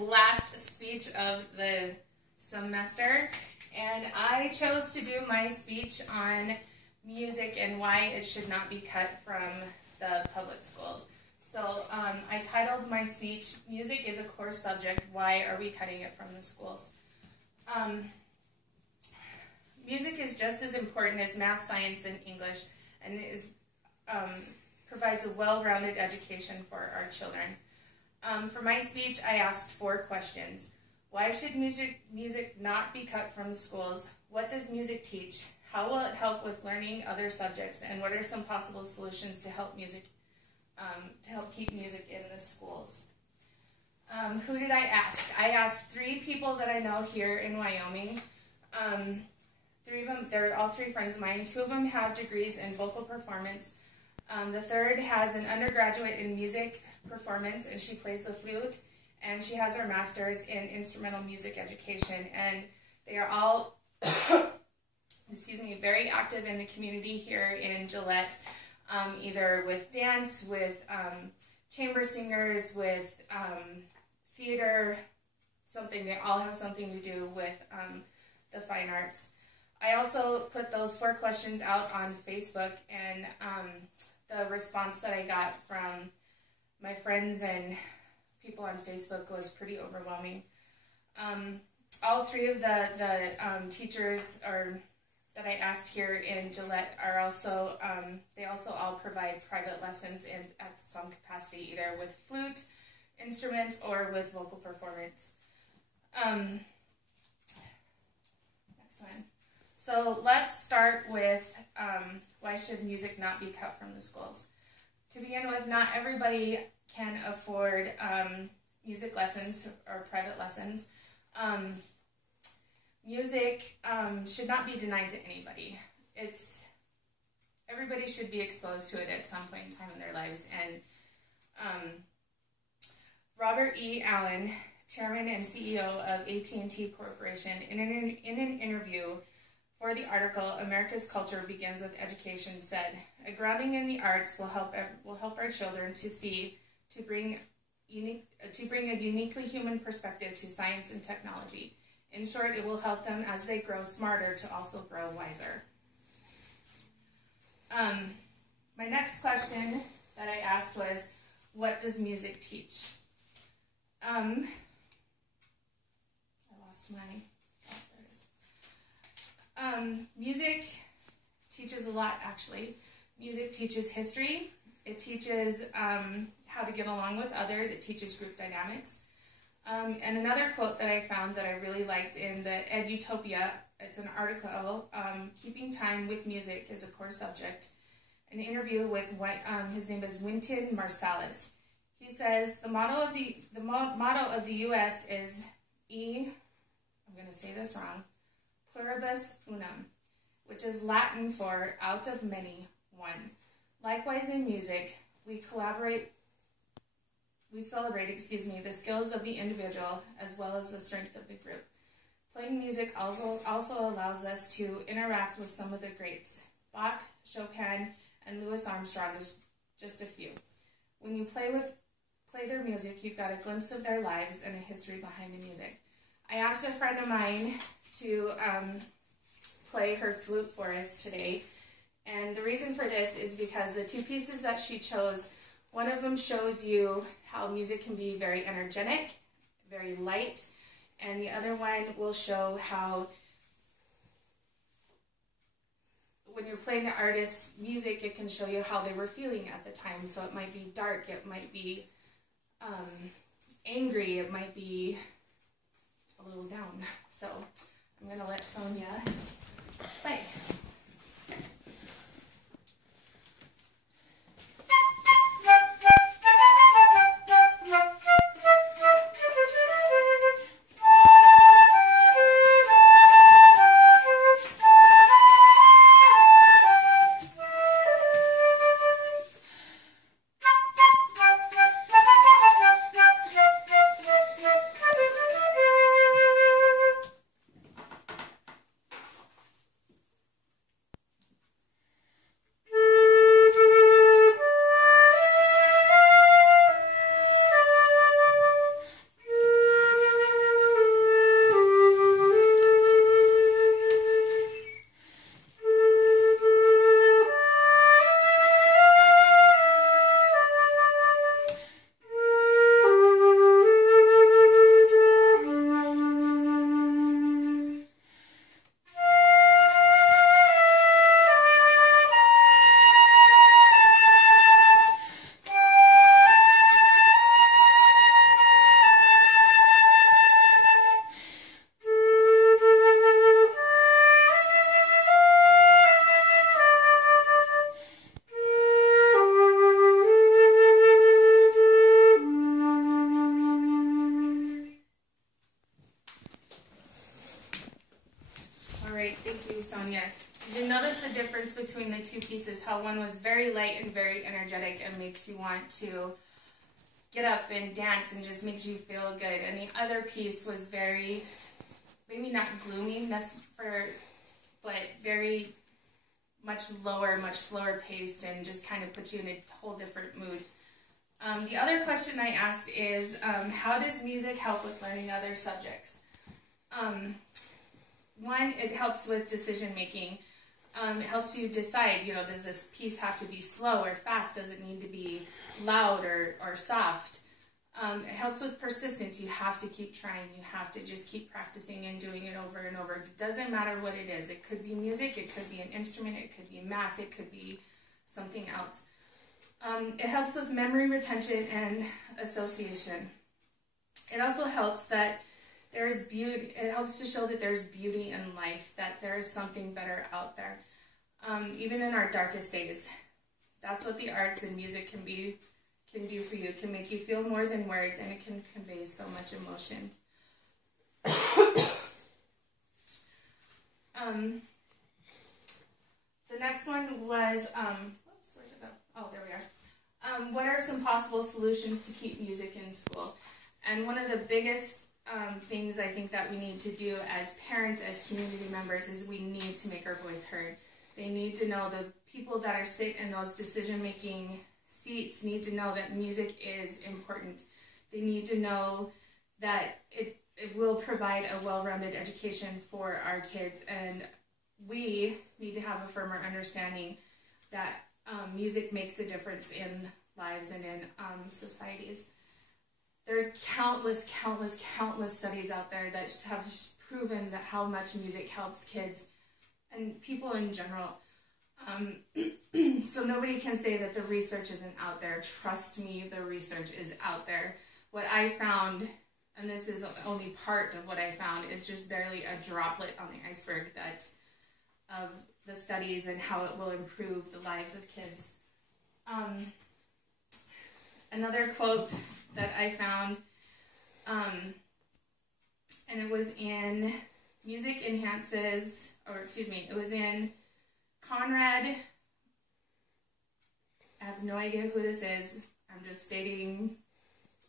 last speech of the semester, and I chose to do my speech on music and why it should not be cut from the public schools. So I titled my speech, Music is a Core Subject, Why Are We Cutting It from the Schools? Music is just as important as math, science, and English, and provides a well-rounded education for our children. For my speech, I asked 4 questions. Why should music not be cut from the schools? What does music teach? How will it help with learning other subjects? And what are some possible solutions to help keep music in the schools? Who did I ask? I asked 3 people that I know here in Wyoming. 3 of them, they're all 3 friends of mine. 2 of them have degrees in vocal performance. The third has an undergraduate in music performance, and she plays the flute, and she has her master's in instrumental music education, and they are all very active in the community here in Gillette, either with dance, with chamber singers, with theater, they all have something to do with the fine arts. I also put those 4 questions out on Facebook, and the response that I got from my friends and people on Facebook was pretty overwhelming. All 3 of the teachers that I asked here in Gillette are also, they also all provide private lessons at some capacity, either with flute instruments or with vocal performance. Next one. So let's start with why should music not be cut from the schools? To begin with, not everybody can afford music lessons or private lessons. Music should not be denied to anybody. Everybody should be exposed to it at some point in time in their lives. And Robert E. Allen, Chairman and CEO of AT&T Corporation, in an interview for the article "America's Culture Begins with Education," said, "A grounding in the arts will help our children to bring a uniquely human perspective to science and technology. In short, it will help them as they grow smarter to also grow wiser." My next question that I asked was, what does music teach? I lost my, oh, there it is. Music teaches a lot, actually. Music teaches history. It teaches how to get along with others. It teaches group dynamics. And another quote that I found that I really liked in the Edutopia, it's an article, "Keeping Time with Music is a Core Subject," an interview with his name is Wynton Marsalis. He says, the motto of the U.S. is I'm going to say this wrong, pluribus unum, which is Latin for out of many, one. Likewise in music, we celebrate the skills of the individual as well as the strength of the group. Playing music also allows us to interact with some of the greats. Bach, Chopin, and Louis Armstrong is just a few. When you play their music, you've got a glimpse of their lives and a history behind the music. I asked a friend of mine to play her flute for us today, and the reason for this is because the 2 pieces that she chose, one of them shows you how music can be very energetic, very light, and the other one will show how when you're playing the artist's music, it can show you how they were feeling at the time. So it might be dark, it might be angry, it might be a little down. So I'm going to let Sonia play. Sonia. Did you notice the difference between the two pieces? How one was very light and very energetic and makes you want to get up and dance and just makes you feel good. And the other piece was very, maybe not gloomy, but very much slower paced and just kind of puts you in a whole different mood. The other question I asked is, how does music help with learning other subjects? One, it helps with decision making. It helps you decide, does this piece have to be slow or fast? Does it need to be loud or soft? It helps with persistence. You have to keep trying. You have to just keep practicing and doing it over and over. It doesn't matter what it is. It could be music, it could be an instrument, it could be math, it could be something else. It helps with memory retention and association. It also helps that there's beauty. It helps to show that there's beauty in life, that there is something better out there. Even in our darkest days, that's what the arts and music can do for you. It can make you feel more than words, and it can convey so much emotion. The next one was, whoops, where'd it go? Oh, there we are. What are some possible solutions to keep music in school? And one of the biggest things I think that we need to do as parents, as community members, is we need to make our voice heard. They need to know, the people that are sit in those decision-making seats need to know that music is important. They need to know that it will provide a well-rounded education for our kids, and we need to have a firmer understanding that music makes a difference in lives and in societies. There's countless studies out there that have proven that how much music helps kids and people in general. So nobody can say that the research isn't out there. Trust me, the research is out there. What I found, and this is only part of what I found, is just barely a droplet on the iceberg of the studies and how it will improve the lives of kids. Another quote that I found, and it was in Music Enhances, it was in Conrad, I have no idea who this is, I'm just stating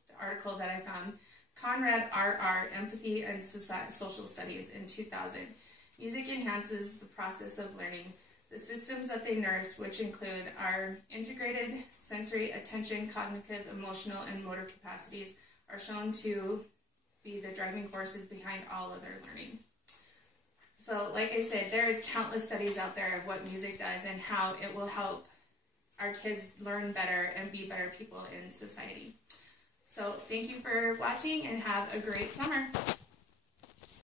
the article that I found. Conrad R.R., Empathy and Social Studies in 2000. Music enhances the process of learning. The systems that they nurse, which include our integrated sensory, attention, cognitive, emotional, and motor capacities, are shown to be the driving forces behind all other learning. So, like I said, there is countless studies out there of what music does and how it will help our kids learn better and be better people in society. So, thank you for watching and have a great summer.